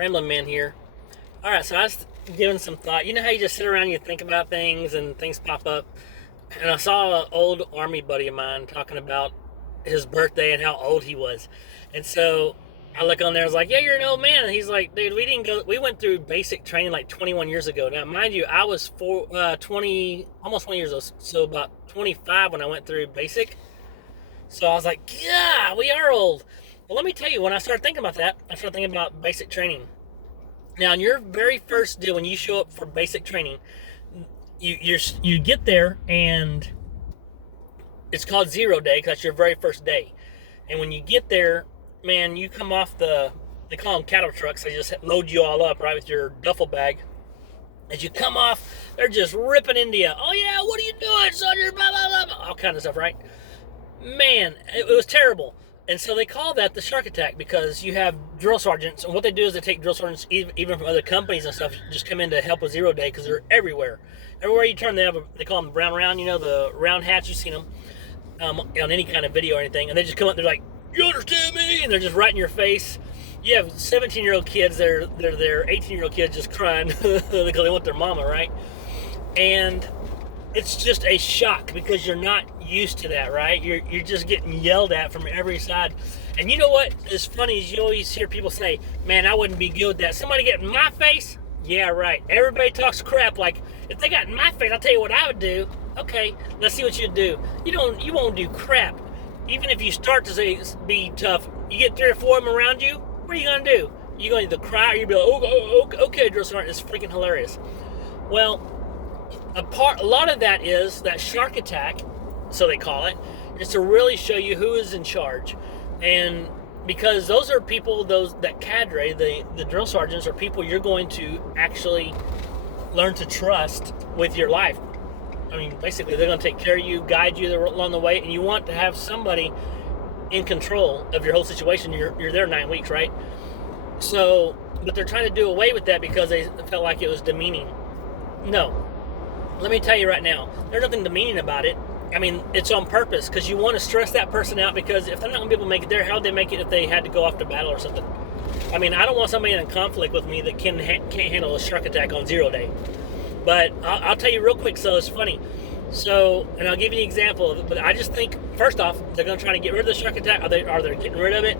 Ramblin man here. All right, so I was giving some thought. You know how you just sit around and you think about things and things pop up? And I saw an old army buddy of mine talking about his birthday and how old he was. And so I look on there, I was like, yeah, you're an old man. And he's like, dude, we went through basic training like 21 years ago. Now, mind you, I was 20, almost 20 years old, so about 25 when I went through basic. So I was like, yeah, we are old. Well, let me tell you, when I started thinking about that, I started thinking about basic training. Now, on your very first day when you show up for basic training, you get there and it's called 0 day because that's your very first day. And when you get there, man, you come off they call them cattle trucks. They just load you all up, right, with your duffel bag. As you come off, they're just ripping into you. Oh, yeah, what are you doing, son? You're blah, blah, blah, blah. All kind of stuff, right? Man, it was terrible. And so they call that the shark attack because you have drill sergeants, and what they do is they take drill sergeants even from other companies and stuff, just come in to help with 0 day because they're everywhere. Everywhere you turn, they call them the brown round, the round hats, you've seen them on any kind of video or anything, and they just come up, they're like, you understand me? And they're just right in your face. You have 17-year-old kids, they're 18-year-old kids just crying because they want their mama, right? And it's just a shock because you're not used to that, right? You're just getting yelled at from every side. And you know what is funny is you always hear people say, man, I wouldn't be good with that. Somebody get in my face? Yeah, right. Everybody talks crap like, if they got in my face, I'll tell you what I would do. Okay, let's see what you'd do. You won't do crap. Even if you start to be tough, you get 3 or 4 of them around you, what are you going to do? You're going to either cry or you'll be like, okay, drill sergeant, it's freaking hilarious. Well, a lot of that is that shark attack, so they call it, is to really show you who is in charge. And because those are people, that cadre, the drill sergeants are people you're going to actually learn to trust with your life. I mean, basically, they're going to take care of you, guide you along the way, and you want to have somebody in control of your whole situation. You're there 9 weeks, right? So, but they're trying to do away with that because they felt like it was demeaning. No. Let me tell you right now, there's nothing demeaning about it. I mean, it's on purpose because you want to stress that person out because if they're not going to be able to make it there, how would they make it if they had to go off to battle or something? I mean, I don't want somebody in conflict with me that can't handle a shark attack on 0 day. But I'll tell you real quick, so it's funny. So, and I'll give you an example of it, but I just think, first off, they're going to try to get rid of the shark attack. Are they getting rid of it?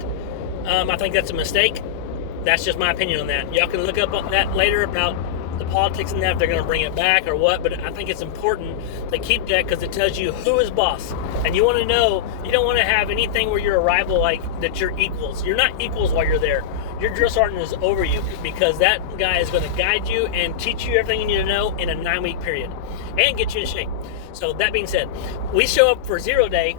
I think that's a mistake. That's just my opinion on that. Y'all can look up that later about the politics and that, if they're going to bring it back or what, but I think it's important to keep that because it tells you who is boss. And you want to know, you don't want to have anything where you're a rival, like that you're equals. You're not equals while you're there. Your drill sergeant is over you because that guy is going to guide you and teach you everything you need to know in a 9-week period and get you in shape. So that being said, we show up for 0 day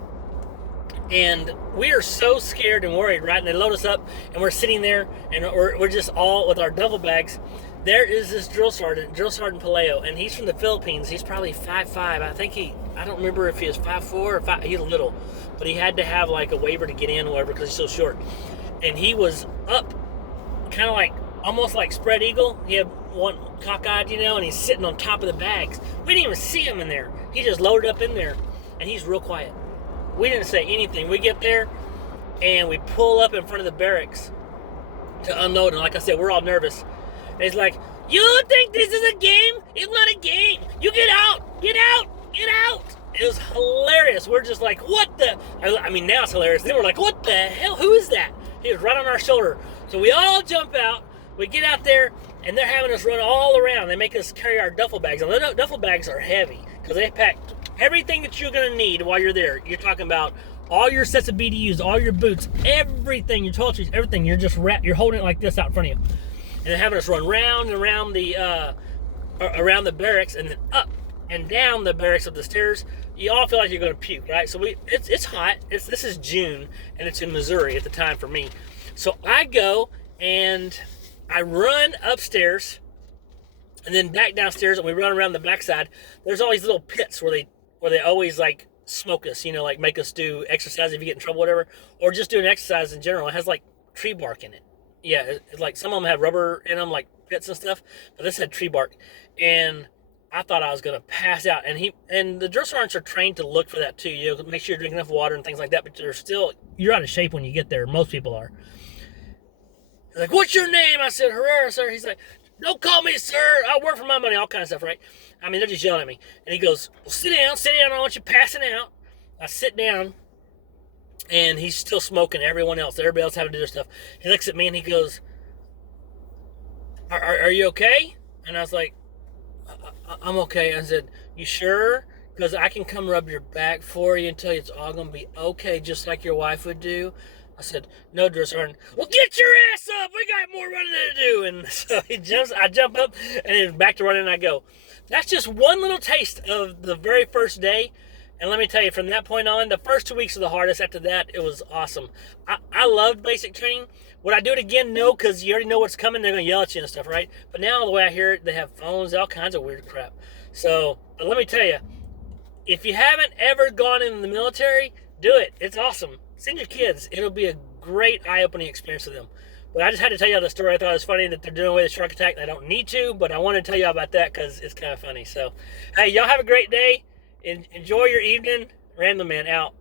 and we are so scared and worried, right? And they load us up and we're sitting there and we're just all with our duffel bags. There is this drill sergeant Paleo, and he's from the Philippines. He's probably 5'5". I don't remember if he was 5'4" or 5. He's little, but he had to have like a waiver to get in or whatever because he's so short. And he was up, kind of like, almost like spread eagle. He had one cockeyed, and he's sitting on top of the bags. We didn't even see him in there. He just loaded up in there, and he's real quiet. We didn't say anything. We get there, and we pull up in front of the barracks to unload. And like I said, we're all nervous. And he's like, you think this is a game? It's not a game. You get out. Get out. Get out. It was hilarious. We're just like, what the? I mean, now it's hilarious. Then we're like, what the hell? Who is that? He was right on our shoulder. So we all jump out. We get out there, and they're having us run all around. They make us carry our duffel bags. And the duffel bags are heavy because they pack everything that you're going to need while you're there. You're talking about all your sets of BDUs, all your boots, everything, your toiletries, everything. You're just you're holding it like this out in front of you. And they're having us run round and around around the barracks and then up and down the barracks of the stairs. You all feel like you're going to puke, right? So it's hot. This is June, and it's in Missouri at the time for me. So I go and I run upstairs and then back downstairs, and we run around the backside. There's all these little pits where they always like smoke us, like make us do exercise if you get in trouble, whatever, or just do an exercise in general. It has like tree bark in it. Yeah, it's like some of them have rubber in them, like pits and stuff, but this had tree bark, and I thought I was gonna pass out. And the drill sergeants are trained to look for that too. Make sure you're drinking enough water and things like that. But you're out of shape when you get there. Most people are. He's like, what's your name? I said, Herrera, sir. He's like, don't call me sir. I work for my money, all kind of stuff, right? I mean, they're just yelling at me. And he goes, well, sit down. I don't want you passing out. I sit down, and he's still smoking. Everybody else having to do their stuff. He looks at me, and he goes, are you okay? And I was like, I'm okay. I said, you sure? Because I can come rub your back for you and tell you it's all going to be okay, just like your wife would do. I said, no, dear sergeant. Well, get your ass up. We got more running to do. And so I jump up, and he's back to running, and I go. That's just one little taste of the very first day. And let me tell you, from that point on, the first 2 weeks are the hardest. After that, it was awesome. I loved basic training. Would I do it again? No, because you already know what's coming. They're going to yell at you and stuff, right? But now, the way I hear it, they have phones, all kinds of weird crap. So, but let me tell you, if you haven't ever gone in the military, do it. It's awesome. Send your kids. It'll be a great eye-opening experience for them. But I just had to tell you the story. I thought it was funny that they're doing away with the shark attack. I don't need to, but I want to tell you about that because it's kind of funny. So, hey, y'all have a great day. Enjoy your evening. Ramblin' Man out.